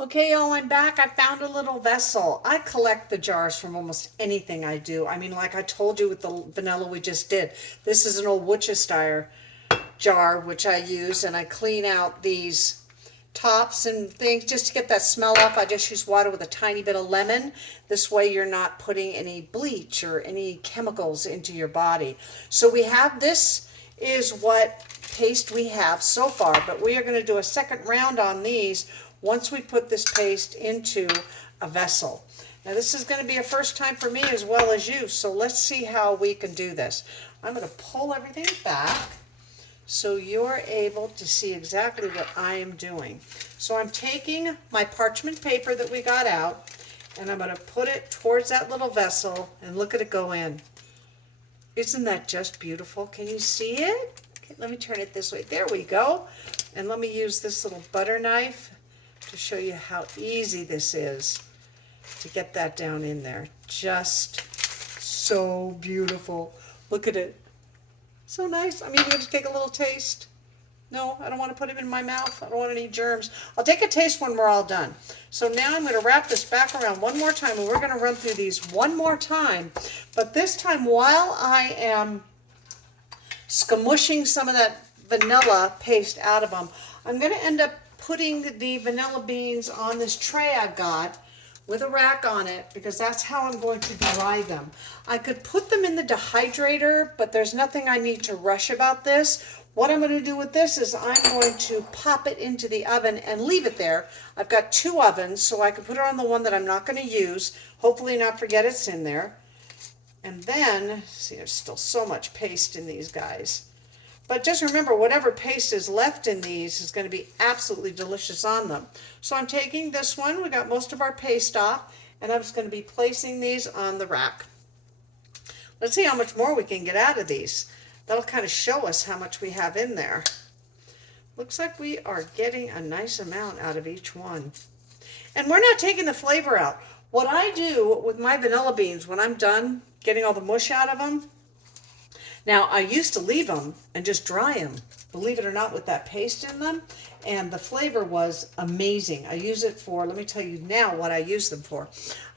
Okay, y'all, I'm back. I found a little vessel. I collect the jars from almost anything I do. I mean, like I told you with the vanilla we just did, this is an old Worcestershire jar, which I use, and I clean out these tops and things just to get that smell off. I just use water with a tiny bit of lemon. This way you're not putting any bleach or any chemicals into your body. So we have this is what paste we have so far, but we are going to do a second round on these once we put this paste into a vessel. Now this is going to be a first time for me as well as you, so let's see how we can do this. I'm going to pull everything back so you're able to see exactly what I am doing. So I'm taking my parchment paper that we got out, and I'm going to put it towards that little vessel and look at it go in. Isn't that just beautiful? Can you see it? Okay, let me turn it this way. There we go. And let me use this little butter knife to show you how easy this is to get that down in there. Just so beautiful. Look at it. So nice. I'm even going to take a little taste. No, I don't want to put them in my mouth. I don't want any germs. I'll take a taste when we're all done. So now I'm going to wrap this back around one more time, and we're going to run through these one more time. But this time, while I am scamushing some of that vanilla paste out of them, I'm going to end up putting the vanilla beans on this tray I've got with a rack on it, because that's how I'm going to dry them. I could put them in the dehydrator, but there's nothing I need to rush about this. What I'm going to do with this is I'm going to pop it into the oven and leave it there. I've got two ovens, so I can put it on the one that I'm not going to use, hopefully not forget it's in there. And then, see, there's still so much paste in these guys. But just remember, whatever paste is left in these is going to be absolutely delicious on them. So I'm taking this one, we got most of our paste off, and I'm just going to be placing these on the rack. Let's see how much more we can get out of these. That'll kind of show us how much we have in there. Looks like we are getting a nice amount out of each one. And we're not taking the flavor out. What I do with my vanilla beans when I'm done getting all the mush out of them, now, I used to leave them and just dry them, believe it or not, with that paste in them, and the flavor was amazing. I use it for, let me tell you now what I use them for.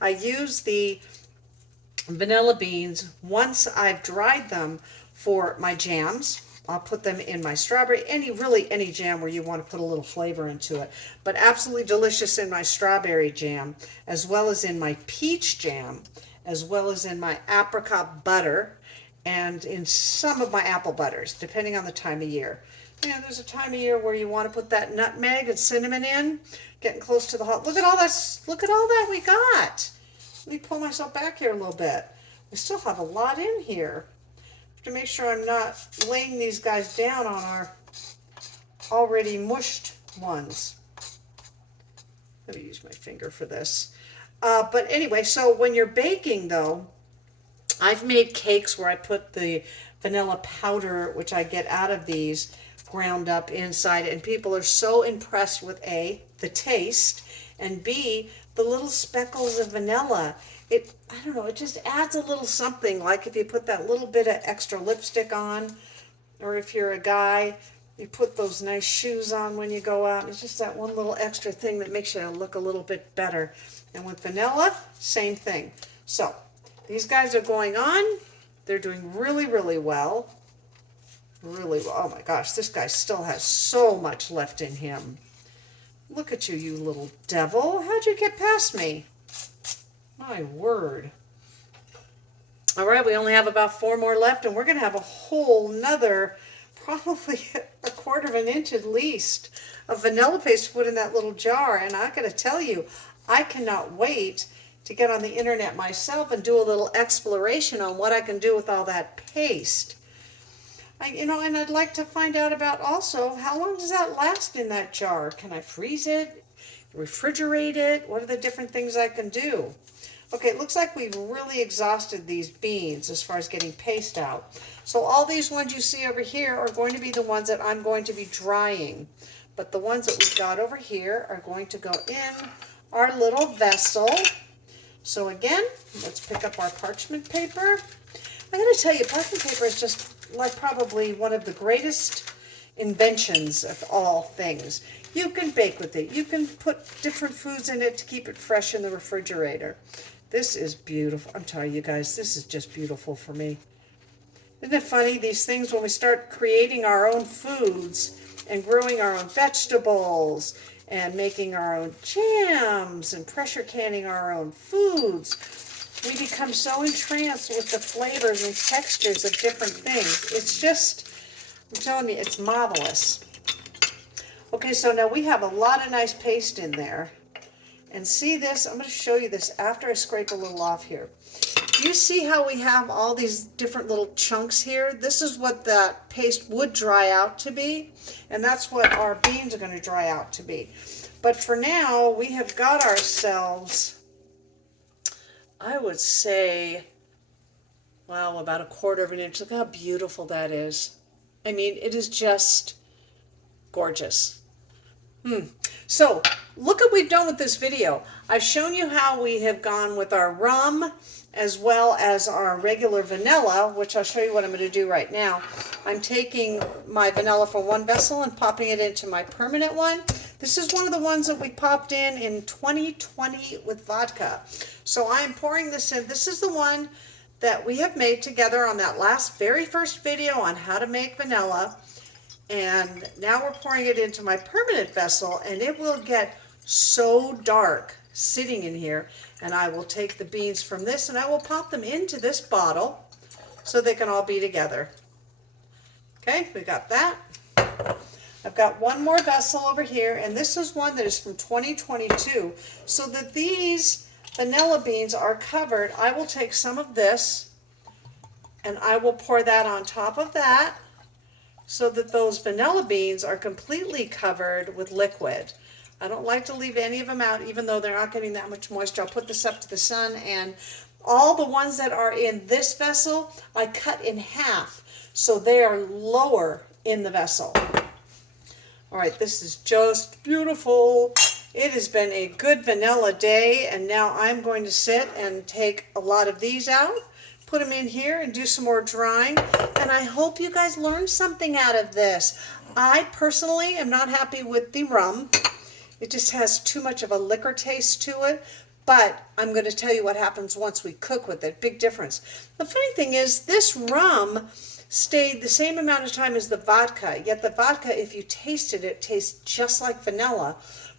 I use the vanilla beans once I've dried them for my jams. I'll put them in my strawberry, any jam where you want to put a little flavor into it, but absolutely delicious in my strawberry jam, as well as in my peach jam, as well as in my apricot butter, and in some of my apple butters, depending on the time of year. Yeah, there's a time of year where you want to put that nutmeg and cinnamon in, getting close to the hot. Look at all that, we got. Let me pull myself back here a little bit. We still have a lot in here. I have to make sure I'm not laying these guys down on our already mushed ones. Let me use my finger for this. But anyway, so when you're baking though, I've made cakes where I put the vanilla powder, which I get out of these, ground up inside, and people are so impressed with A, the taste, and B, the little speckles of vanilla. I don't know, it just adds a little something, like if you put that little bit of extra lipstick on, or if you're a guy, you put those nice shoes on when you go out. It's just that one little extra thing that makes you look a little bit better. And with vanilla, same thing. So, these guys are going on. They're doing really, really well. Really well. Oh my gosh, this guy still has so much left in him. Look at you, you little devil. How'd you get past me? My word. All right, we only have about 4 more left, and we're going to have a whole nother, probably a quarter of an inch at least, of vanilla paste to put in that little jar. And I got to tell you, I cannot wait to get on the internet myself and do a little exploration on what I can do with all that paste. And I'd like to find out about also, how long does that last in that jar? Can I freeze it, refrigerate it? What are the different things I can do? Okay, it looks like we've really exhausted these beans as far as getting paste out. So all these ones you see over here are going to be the ones that I'm going to be drying. But the ones that we've got over here are going to go in our little vessel. So again, let's pick up our parchment paper. I gotta tell you, parchment paper is just like probably one of the greatest inventions of all things. You can bake with it. You can put different foods in it to keep it fresh in the refrigerator. This is beautiful. I'm telling you guys, this is just beautiful for me. Isn't it funny, these things, when we start creating our own foods and growing our own vegetables and making our own jams and pressure canning our own foods, we become so entranced with the flavors and textures of different things. It's just, I'm telling you, it's marvelous. Okay, so now we have a lot of nice paste in there. And see this? I'm going to show you this after I scrape a little off here. Do you see how we have all these different little chunks here? This is what that paste would dry out to be, and that's what our beans are going to dry out to be. But for now, we have got ourselves, I would say, wow, about 1/4 of an inch. Look how beautiful that is. I mean, it is just gorgeous. So look what we've done with this video. I've shown you how we have gone with our rum as well as our regular vanilla, which I'll show you what I'm going to do right now. I'm taking my vanilla from one vessel and popping it into my permanent one. This is one of the ones that we popped in 2020 with vodka. So I'm pouring this in. This is the one that we have made together on that very first video on how to make vanilla. And now we're pouring it into my permanent vessel, and it will get so dark sitting in here. And I will take the beans from this and I will pop them into this bottle so they can all be together. Okay, we got that. I've got one more vessel over here, and this is one that is from 2022. So that these vanilla beans are covered, I will take some of this and I will pour that on top of that, so that those vanilla beans are completely covered with liquid. I don't like to leave any of them out, even though they're not getting that much moisture. I'll put this up to the sun, and all the ones that are in this vessel, I cut in half, so they are lower in the vessel. All right, this is just beautiful. It has been a good vanilla day, and now I'm going to sit and take a lot of these out, put them in here and do some more drying, and I hope you guys learned something out of this. I personally am not happy with the rum. It just has too much of a liquor taste to it, but I'm going to tell you what happens once we cook with it. Big difference. The funny thing is, this rum stayed the same amount of time as the vodka, yet the vodka, if you tasted it, tastes just like vanilla.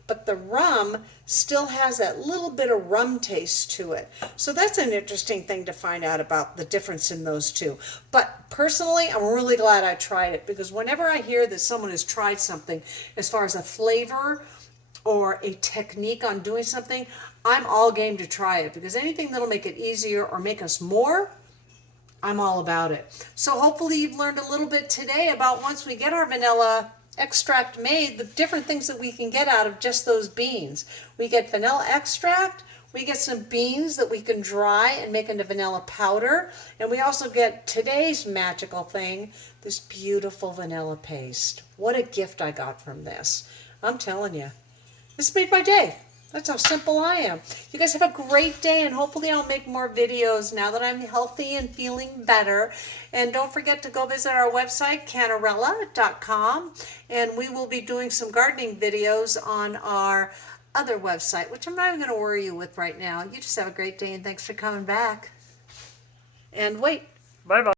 But the rum still has that little bit of rum taste to it. So that's an interesting thing to find out about the difference in those two. But personally, I'm really glad I tried it, because whenever I hear that someone has tried something as far as a flavor or a technique on doing something, I'm all game to try it, because anything that'll make it easier or make us more, I'm all about it. So hopefully you've learned a little bit today about, once we get our vanilla extract made, the different things that we can get out of just those beans. We get vanilla extract, we get some beans that we can dry and make into vanilla powder, and we also get today's magical thing, this beautiful vanilla paste. What a gift I got from this. I'm telling you, this made my day. That's how simple I am. You guys have a great day, and hopefully I'll make more videos now that I'm healthy and feeling better. And don't forget to go visit our website, Canarella.com, and we will be doing some gardening videos on our other website, which I'm not even going to worry you with right now. You just have a great day, and thanks for coming back. And wait. Bye-bye.